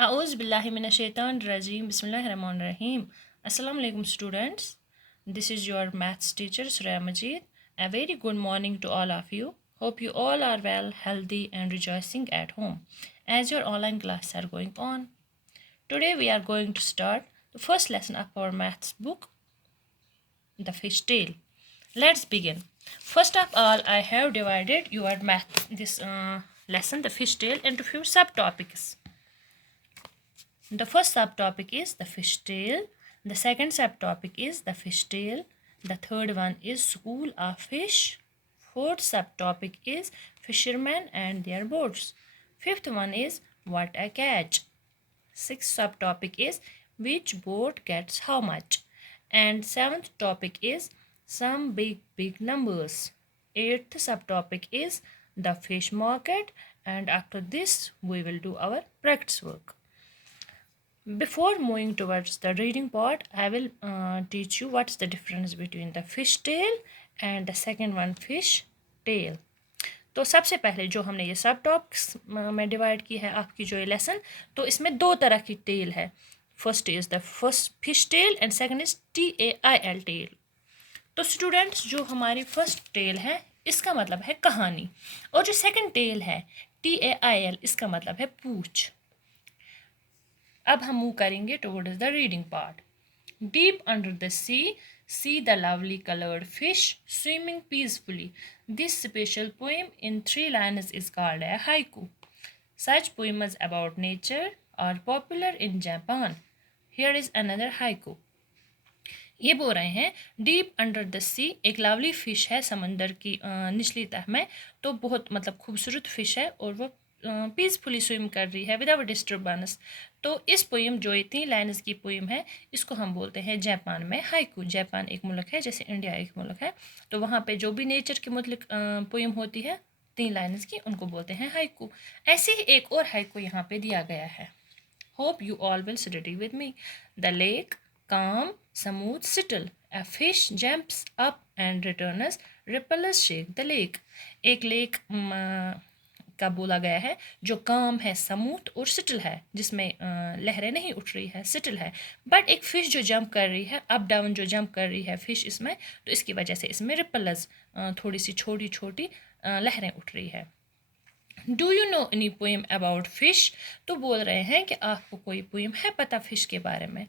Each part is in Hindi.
A'udhu billahi minash shaitanir rajim. Bismillahir rahmanir rahim. Assalamu alaikum students. This is your maths teacher Suraya Majid. A very good morning to all of you. Hope you all are well, healthy and rejoicing at home as your online classes are going on. Today we are going to start the first lesson of our maths book, the fish tale. Let's begin. First of all, I have divided your this lesson, the fish tale, into few subtopics. The first subtopic is the fish tale. The second subtopic is the fish tale. The third one is school of fish. Fourth subtopic is fishermen and their boats. Fifth one is what a catch. Sixth subtopic is which boat gets how much. And seventh topic is some big numbers. Eighth subtopic is the fish market, and after this we will do our practice work. Before moving towards the reading part, I will teach you what's the difference between the fish tail and the second one fish tail. तो सबसे पहले जो हमने ये सब टॉपिक्स में डिवाइड की है आपकी जो ये लेसन, तो इसमें दो तरह की टेल है. First is the first fish tail and second is TAIL tail. तो स्टूडेंट्स, जो हमारी फर्स्ट टेल है इसका मतलब है कहानी, और जो सेकंड टेल है TAIL इसका मतलब है पूछ. अब हम मूव करेंगे towards the reading part. Deep under the sea, see the lovely colored fish swimming peacefully. This special poem in 3 lines is called a haiku. Such poems about nature are popular in Japan. Here is another haiku. ये बोल रहे हैं डीप अंडर द सी, एक लवली फिश है समंदर की निचली तह में, तो बहुत मतलब खूबसूरत फिश है और वो पीसफुली स्विम कर रही है विदाउट डिस्टर्बेंस. तो इस पोएम जो ये 3 लाइन्स की पोएम है इसको हम बोलते हैं जापान में हाइकू. जापान एक मुल्क है जैसे इंडिया एक मुल्क है, तो वहाँ पे जो भी नेचर के मुतलिक पोएम होती है 3 लाइन्स की उनको बोलते हैं हाइकू. ऐसे ही एक और हाइकू यहाँ पे दिया गया है. Hope you all will study with me. The lake calm, smooth, settle. A fish jumps up and returns. Ripples shake the lake. एक लेक का बोला गया है जो काम है, स्मूथ और सिटल है, जिसमें लहरें नहीं उठ रही है, सिटल है. बट एक फ़िश जो जंप कर रही है, अप डाउन जो जंप कर रही है फ़िश इसमें, तो इसकी वजह से इसमें रिपल्स थोड़ी सी छोटी छोटी लहरें उठ रही है. Do you know any poem about fish. तो बोल रहे हैं कि आपको कोई पोएम है पता फ़िश के बारे में.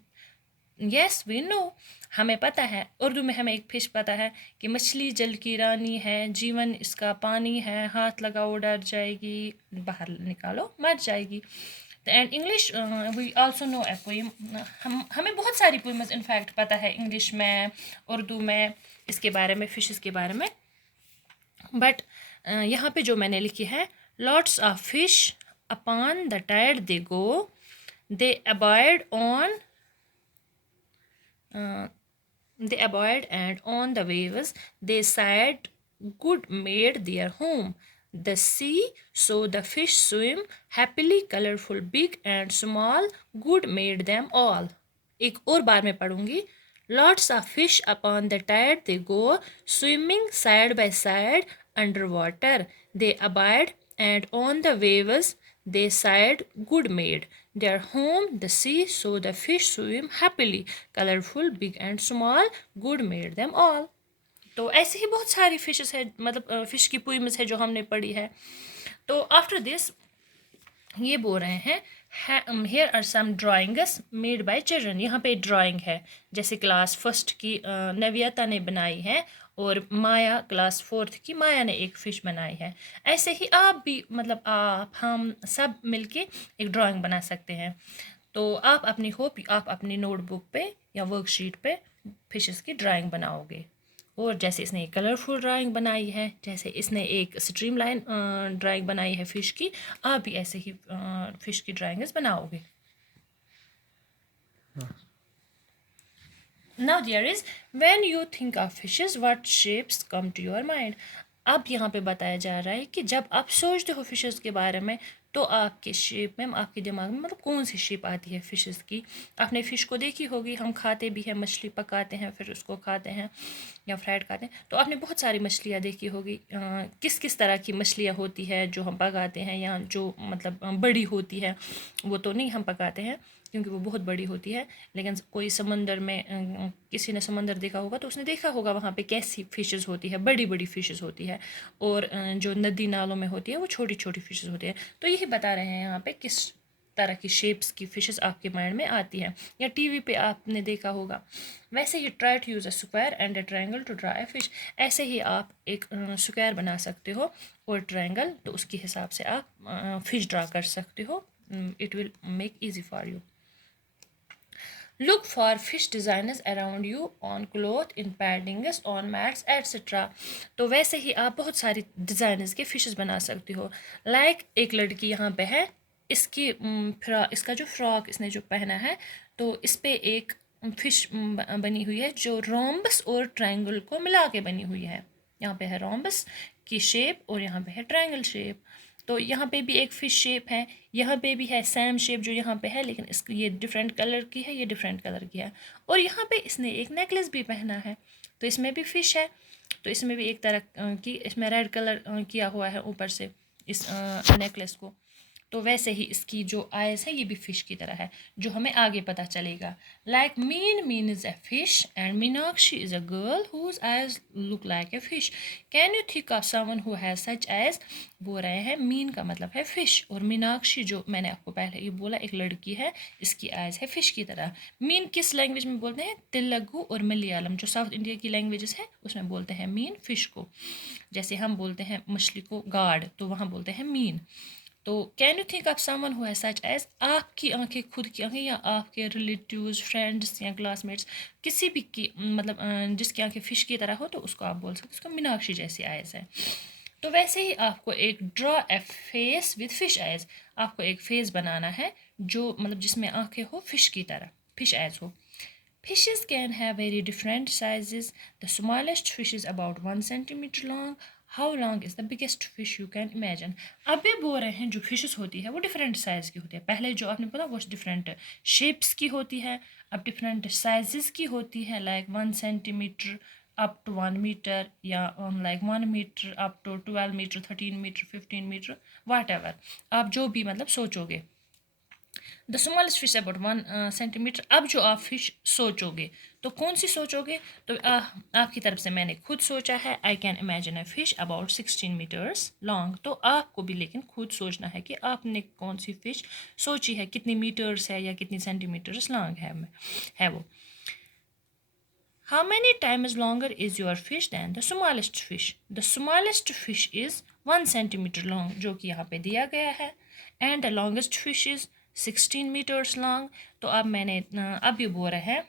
यस वी नो, हमें पता है. उर्दू में हमें एक फिश पता है कि मछली जल की रानी है, जीवन इसका पानी है, हाथ लगाओ डर जाएगी, बाहर निकालो मर जाएगी. And English we also know a poem. हमें बहुत सारी पोएम्स इनफैक्ट पता है इंग्लिश में, उर्दू में, इसके बारे में, फिशेस के बारे में. बट यहाँ पे जो मैंने लिखी है, lots of fish upon the tide they go, they abode on they abode and on the waves they sat, good made their home. The sea so the fish swim happily, colorful, big and small, good made them all. एक और बार मैं पढ़ूंगी. Lots of fish upon the tide they go, swimming side by side underwater. They abide and on the waves they sat, good made their home. The sea so the fish swim happily, colorful, big and small, good made them all. तो ऐसे ही बहुत सारी फिशेस है, मतलब फिश की पोएम्स है जो हमने पढ़ी है. तो आफ्टर दिस ये बोल रहे हैं here are some drawings made by children. यहाँ पे ड्राइंग है जैसे क्लास फर्स्ट की नव्यता ने बनाई है, और माया क्लास 4th की माया ने एक फ़िश बनाई है. ऐसे ही आप भी, मतलब आप हम सब मिलके एक ड्राइंग बना सकते हैं. तो आप अपनी नोटबुक पे या वर्कशीट पे फिशेस की ड्राइंग बनाओगे. और जैसे इसने एक कलरफुल ड्राइंग बनाई है, जैसे इसने एक स्ट्रीम लाइन ड्राइंग बनाई है फ़िश की, आप भी ऐसे ही फ़िश की ड्राइंग्स बनाओगे. Now there is, when you think of fishes, what shapes come to your mind. अब यहाँ पे बताया जा रहा है कि जब आप सोचते हो फिशेस के बारे में तो आपके शेप में, आपके दिमाग में मतलब कौन सी शेप आती है फ़िशेस की। आपने फ़िश को देखी होगी, हम खाते भी हैं, मछली पकाते हैं फिर उसको खाते हैं या फ्राइड खाते हैं। तो आपने बहुत सारी मछलियाँ देखी होगी। किस किस तरह की मछलियाँ होती है जो हम पकाते हैं, या जो मतलब बड़ी होती है, वो तो नहीं हम पकाते हैं क्योंकि वो बहुत बड़ी होती है। लेकिन कोई समंदर में किसी ने समंदर देखा होगा तो उसने देखा होगा वहाँ पे कैसी फ़िशेस होती है, बड़ी बड़ी फ़िशेस होती है। और जो नदी नालों में होती है वो छोटी छोटी फ़िशेस होती है। तो यही बता रहे हैं यहाँ पे किस तरह की शेप्स की फ़िशेस आपके माइंड में आती हैं, या टीवी पे आपने देखा होगा। वैसे ही try to use a square and a triangle to draw a fish. ऐसे ही आप एक स्क्वायर बना सकते हो और ट्रायंगल, तो उसके हिसाब से आप फिश ड्रा कर सकते हो। It will make easy for you. Look for fish designers around you on cloth, in paddings, on mats, etc. तो वैसे ही आप बहुत सारी डिज़ाइनर्स के फिशेस बना सकती हो। लाइक एक लड़की यहाँ पे है, इसकी इसका जो फ्रॉक इसने जो पहना है, तो इस पे एक फिश बनी हुई है जो रोम्बस और ट्रायंगल को मिला के बनी हुई है। यहाँ पे है रोम्बस की शेप और यहाँ पे है ट्रायंगल शेप। तो यहाँ पे भी एक फिश शेप है, यहाँ पे भी है सेम शेप जो यहाँ पे है, लेकिन इसकी ये डिफरेंट कलर की है, ये डिफरेंट कलर की है। और यहाँ पे इसने एक नेकलेस भी पहना है, तो इसमें भी फिश है। तो इसमें भी एक तरह की, इसमें रेड कलर किया हुआ है ऊपर से इस नेकलेस को। तो वैसे ही इसकी जो आइज़ है ये भी फ़िश की तरह है, जो हमें आगे पता चलेगा। Like mean is a fish and Meenakshi is a girl whose eyes look like a fish. Can you think of someone who has such eyes. बोल रहे हैं मीन का मतलब है फ़िश, और मीनाक्षी जो मैंने आपको पहले ये बोला एक लड़की है, इसकी आइज़ है फ़िश की तरह। मीन किस लैंग्वेज में बोलते हैं? तेलुगु और मलयालम जो साउथ इंडिया की लैंग्वेजेस है उसमें बोलते हैं मीन फ़िश को। जैसे हम बोलते हैं मछली को गाड, तो वहाँ बोलते हैं मीन। तो can you think of someone who has such eyes. आपकी आंखें, खुद की आंखें, या आपके रिलेटिव्स, फ्रेंड्स या क्लासमेट्स, किसी भी की मतलब जिसकी आंखें फिश की तरह हो, तो उसको आप बोल सकते हो उसको मीनाक्षी जैसी आइज़ है। तो वैसे ही आपको एक draw a face with fish eyes. आपको एक फेस बनाना है जो मतलब जिसमें आंखें हो फिश की तरह, फिश आइज़ हो। Fishes can have very different sizes. The smallest fish is about 1 centimeter long. How long is the biggest fish you can imagine? अब भी बोल रहे हैं जो फिशेस होती है वो डिफरेंट साइज़ की होती है। पहले जो आपने बोला वो डिफरेंट शेप्स की होती है, अब डिफरेंट साइजेस की होती है। Like 1 centimeter up to 1 metre, या like 1 metre up to 12 metre, 13 metre, 15 metre, whatever आप जो भी मतलब सोचोगे। The smallest fish about 1 centimetre. अब जो आप फिश सोचोगे तो कौन सी सोचोगे? तो आपकी तरफ से मैंने खुद सोचा है, I can imagine a fish about 16 meters long. तो आपको भी लेकिन खुद सोचना है कि आपने कौन सी फिश सोची है, कितनी मीटर्स है या कितनी सेंटीमीटर्स लॉन्ग है वो। How many times longer is your fish than the smallest fish? The smallest fish is 1 centimeter long, जो कि यहाँ पे दिया गया है, and the longest fish is 16 meters long. तो अब मैंने अब ये बोल रहा है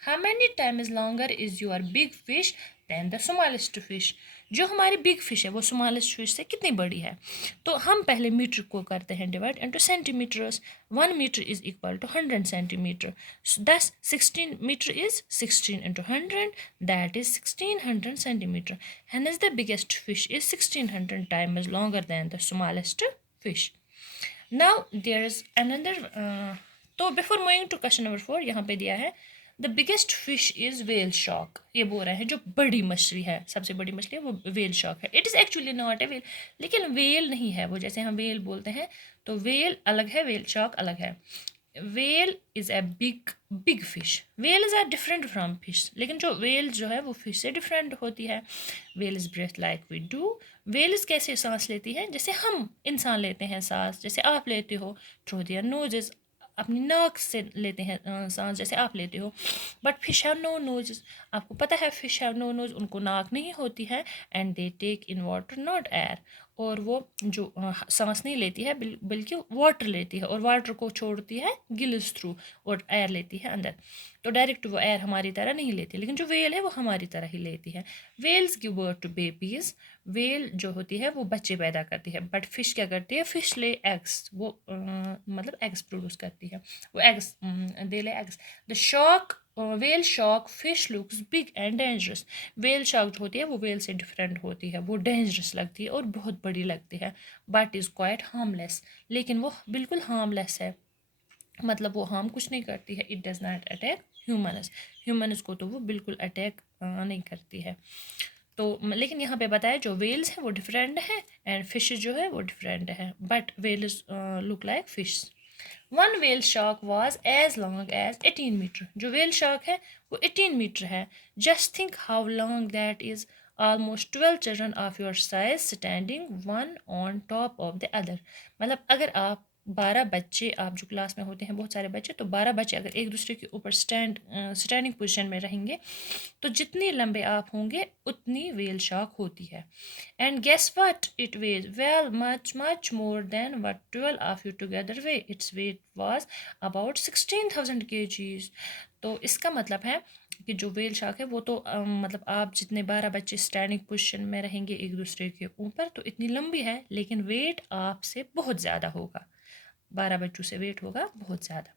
how many times longer is your big fish than the smallest fish? जो हमारी बिग फिश है वो स्मॉलेस्ट फिश से कितनी बड़ी है? तो हम पहले मीटर को करते हैं divide into centimeters. 1 meter is equal to 100 centimeter. दस 16 meter is 16 into 100, that is 1600 centimeter. Hence the biggest fish is 1600 times longer than the smallest fish. Now there is another तो before moving to question number 4 यहाँ पे दिया है the biggest fish is whale shark. ये बोल रहे हैं जो बड़ी मछली है, सबसे बड़ी मछली है वो वेल शार्क है। It is actually not a well, लेकिन वेल नहीं है वो, जैसे हम वेल बोलते हैं तो वेल अलग है, वेल शार्क अलग है। Well is a big fish. Whale is are different from fish, लेकिन जो वेल जो है वो फिश से डिफरेंट होती है। Well is breathe like we do. Whales कैसे सांस लेती है? जैसे हम इंसान लेते हैं सांस, जैसे आप लेते हो थ्रू देयर नोजेस, अपनी नाक से लेते हैं सांस जैसे आप लेते हो। But fish have no nose. आपको पता है फिश हैव नो नोज, उनको नाक नहीं होती है। And they take in water not air. और वो जो सांस नहीं लेती है बल्कि वाटर लेती है, और वाटर को छोड़ती है गिल्स थ्रू, और एयर लेती है अंदर। तो डायरेक्ट वो एयर हमारी तरह नहीं लेती, लेकिन जो वेल है वो हमारी तरह ही लेती है। Whales give birth to babies. Whale जो होती है वो बच्चे पैदा करती है, बट फिश क्या करती है? Fish lay eggs. वो मतलब एग्स प्रोड्यूस करती है, वो eggs they lay eggs. The shark whale shark fish looks big and dangerous. Whale shark जो होती है वो वेल से डिफरेंट होती है, वो डेंजरस लगती है और बहुत बड़ी लगती है, बट इज़ क्वाइट हार्मलेस, लेकिन वो बिल्कुल हार्मलेस है, मतलब वो हार्म कुछ नहीं करती है। It does not attack humans, humans को तो वो बिल्कुल अटैक नहीं करती है। तो लेकिन यहाँ पे बताया जो वेल्स हैं वो डिफरेंट है एंड फिश जो है वो डिफरेंट है, but whales look like fish. One whale shark was as long as 18 meter. जो वेल शार्क है वो 18 मीटर है। Just think how long that is, almost 12 children of your size standing one on top of the other. मतलब अगर आप 12 बच्चे, आप जो क्लास में होते हैं बहुत सारे बच्चे, तो 12 बच्चे अगर एक दूसरे के ऊपर स्टैंडिंग पोजिशन में रहेंगे तो जितने लंबे आप होंगे उतनी वेल शार्क होती है। And guess what? It weighs well much much more than what 12 of you together weigh. Its weight was about 16,000 kgs. तो इसका मतलब है कि जो वेल शार्क है वो तो मतलब आप जितने 12 बच्चे स्टैंडिंग पोजीशन में रहेंगे एक दूसरे के ऊपर तो इतनी लंबी है, लेकिन वेट आपसे बहुत ज़्यादा होगा, 12 बच्चों से वेट होगा बहुत ज़्यादा।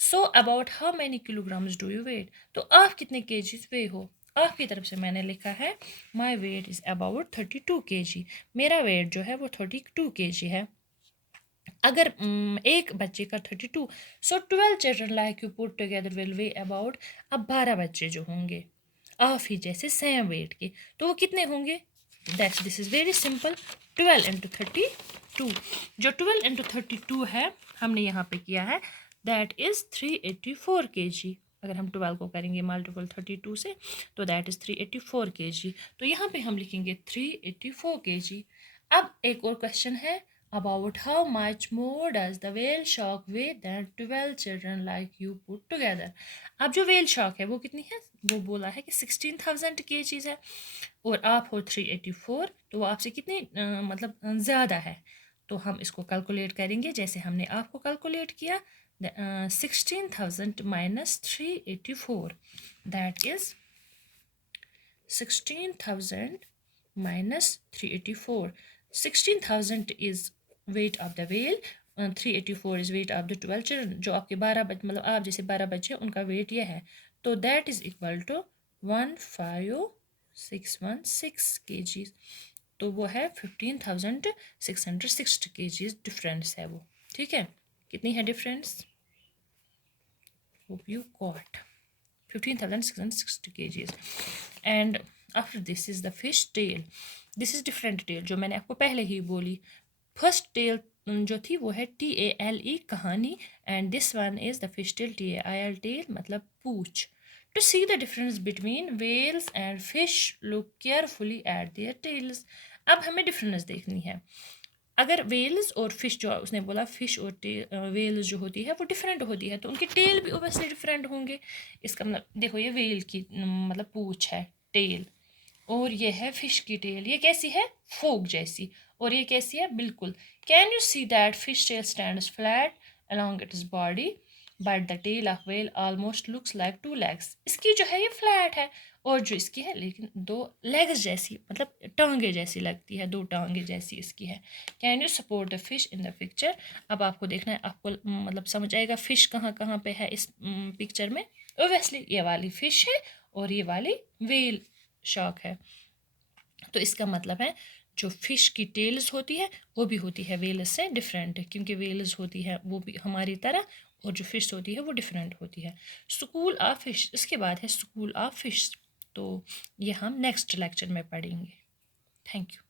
So about how many kilograms do you weigh, तो आप कितने केजीज वे हो। आपकी तरफ से मैंने लिखा है my weight is about 32 kg। मेरा वेट जो है वो 32 kg है। अगर एक बच्चे का 32, सो 12 children like you put together will way about, अब 12 बच्चे जो होंगे आप ही जैसे सेम वेट के, तो वो कितने होंगे। That's this is very simple, 12 into 32। जो 12 इंटू 32 है हमने यहाँ पे किया है, दैट इज़ 384 kg। अगर हम 12 को करेंगे मल्टीपल 32 से तो दैट इज़ 384 kg। तो यहाँ पे हम लिखेंगे 384 kg। अब एक और क्वेश्चन है, about how much more does the whale shark weigh than 12 children like you put together। अब जो whale shark है वो कितनी है, वो बोला है कि 16,000 kgs है और आप हो 384, तो वो आपसे कितनी मतलब ज़्यादा है। तो हम इसको कैलकुलेट करेंगे जैसे हमने आपको कैलकुलेट किया, 16,000 minus 384, that is 16,000 minus 384। 16,000 is weight of the whale, 384 is weight of the 12 children। जो आपके 12 बच्चे, मतलब आप जैसे 12 बच्चे उनका वेट ये है, तो that is equal to 15,616 kgs। तो वो है 15,660 kgs डिफरेंस है वो, ठीक है। कितनी है difference, hope you got 15,660 kgs। And after this is the fish tail, this is different tail जो मैंने आपको पहले ही बोली। फर्स्ट टेल जो थी वो है TALE कहानी, and this one is the fish tail TAIL tail मतलब पूछ। To see the difference between whales and fish look carefully at their tails. अब हमें डिफरेंस देखनी है। अगर वेल्स और फिश, जो उसने बोला फिश और वेल्स जो होती है वो डिफरेंट होती है, तो उनके टेल भी ओबियसली डिफरेंट होंगे। इसका मतलब देखो ये वेल की मतलब पूछ है, टेल, और ये है फिश की टेल, ये कैसी है, फोक जैसी, और ये कैसी है, बिल्कुल। Can you see that fish tail stands flat along its body but the tail of whale almost looks like two legs। इसकी जो है ये फ्लैट है और जो इसकी है लेकिन दो लेग्स जैसी, मतलब टांगे जैसी लगती है, दो टांगे जैसी इसकी है। Can you support the fish in the picture. अब आपको देखना है, आपको मतलब समझ आएगा फिश कहाँ कहाँ पे है इस पिक्चर में। ओबियसली ये वाली फिश है और ये वाली वेल शार्क है। तो इसका मतलब है जो फिश की टेल्स होती है वो भी होती है वेल्स से डिफरेंट, क्योंकि वेल्स होती है वो भी हमारी तरह, और जो फिश होती है वो डिफरेंट होती है। स्कूल ऑफ फिश, इसके बाद है स्कूल ऑफ फिश, तो ये हम नेक्स्ट लेक्चर में पढ़ेंगे। Thank you.